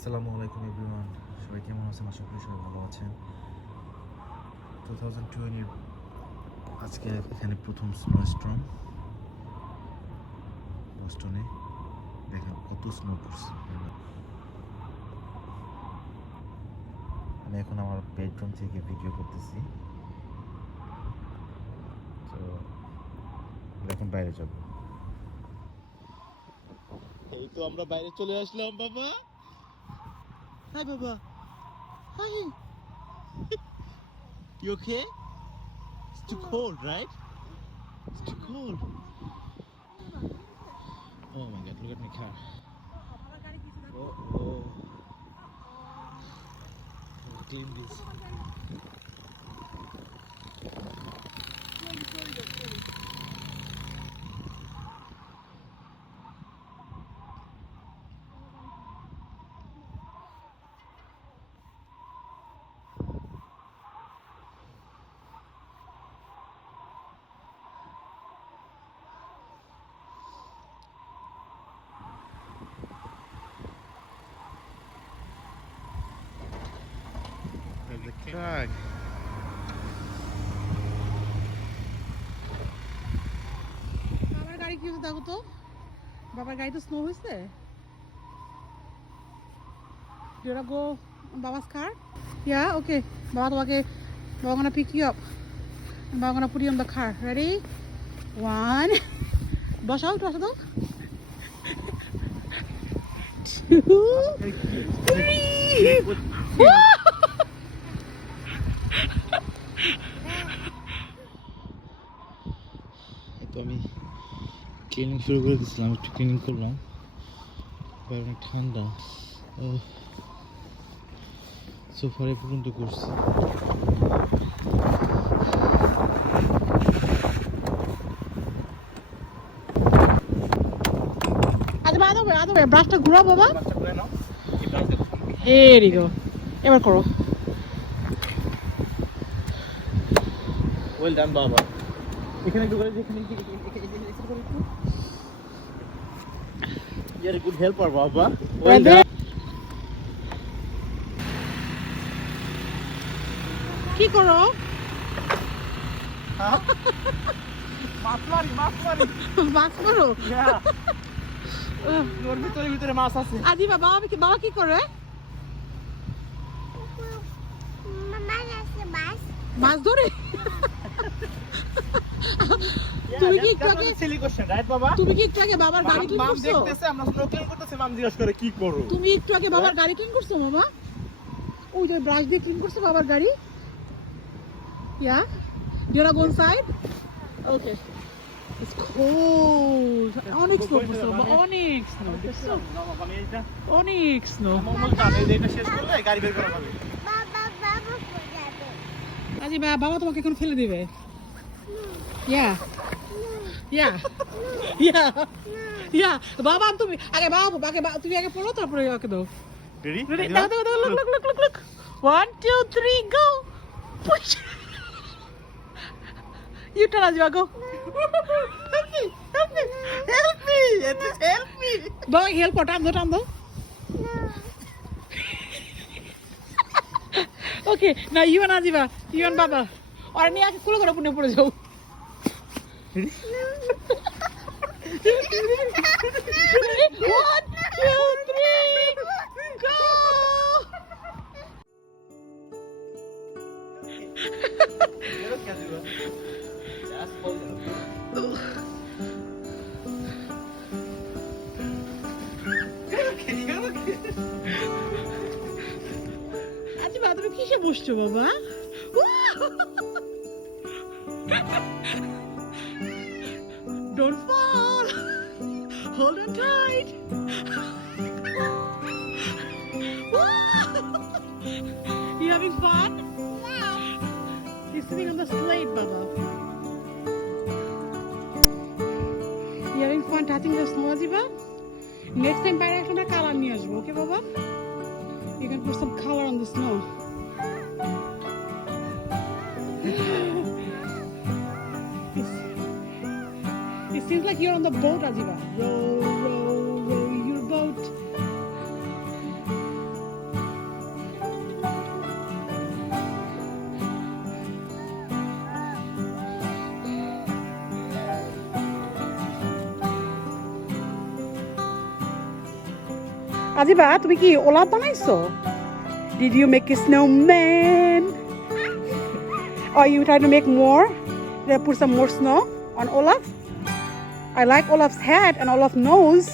আসসালামু আলাইকুম এভরিওয়ান, সবাই কেমন আছেন? আশা করি সবাই ভালো আছেন। 2020 আজকে এখানে প্রথম স্নো স্টর্ম বস্টনে। দেখেন কত স্নো পড়ছে। আমি এখন আমার বেডরুম থেকে ভিডিও করতেছি, তো এখন বাইরে যাব। এই তো আমরা বাইরে চলে আসলাম বাবা। হাই বাবা, high. You okay? It's too cold, right? It's too cold. Oh my God, look at my car. Oh. Clean this. There's the truck. বাবার গাড়ি কি হয়েছে দেখো তো। বাবার গাড়ি তো স্নো হয়েছে। Do you wanna go on Baba's car? Yeah, okay. Baba gonna pick you up. And Baba gonna put you on the car. Ready? 1. বসাও তো। 2, 3. এই তো আমি ক্লিনিং শুরু করে দিয়েছিলাম, একটু ক্লিনিং করলাম। বাইরে অনেক ঠান্ডা। সোফারে পর্যন্ত করছি। আদো ব্রাশটা ঘুরাও বাবা। Here you go. এবার করো। ওয়েল ডান বাবা। এখানে একটু করে এখানে করে একটু। You're a good helper বাবা। Well done. কি করো? মাছ মারি। মাছ করো? ওর ভিতরে মাছ আছে। আজিবা বাবা কি করে? মাছ ধরে? তুমি কি একটু আগে বাবার গাড়ি ক্লিন করছো? দেখতেছে আমরা স্নোক্লিং করতেছি, মাম জিজ্ঞেস করে কি করো? তুমি একটু আগে বাবার গাড়ি ক্লিন করছো মামা? ওই যে ব্রাশ দিয়ে ক্লিন করছো বাবার গাড়ি? Yeah? Do you wanna go inside? Okay. It's cold. অনেক স্নো পড়ছে বাবা, অনেক স্নো। দেখছো? অনেক স্নো। এটা শেষ করলে গাড়ি বের করা হবে। আজিবা বাবা তোমাকে এখন ফেলে দিবে। Yeah. বাবা তুমি আগে পড়ো, তারপরে ওকে দাও। রেডি? দাও, look. 1, 2, 3, go. Push. You turn, Azeeba, go. Help me. Help me. Bawa help ko, টান দাও। Okay, now you and Azeeba, you and Baba. আর নিয়ে আগে কুলো করে পুনে পড়ে যাও। Ready? 1, 2, 3, go. Azeeba, তুমি কিসে বসছো বাবা? Don't fall. Hold on tight. You having fun? Yeah. You're sitting on the slide, Baba. You having fun touching the snow, Azeeba? Next time, বাইরে একটা কালার নিয়ে আসবো, okay, Baba? You can put some color on the snow. It seems like you're on the boat, Azeeba. Row your boat. Azeeba, তুমি কি Olaf বানাইছো? Did you make a snowman? Or you trying to make more? Did I put some more snow on Olaf? I like Olaf's head and Olaf's nose.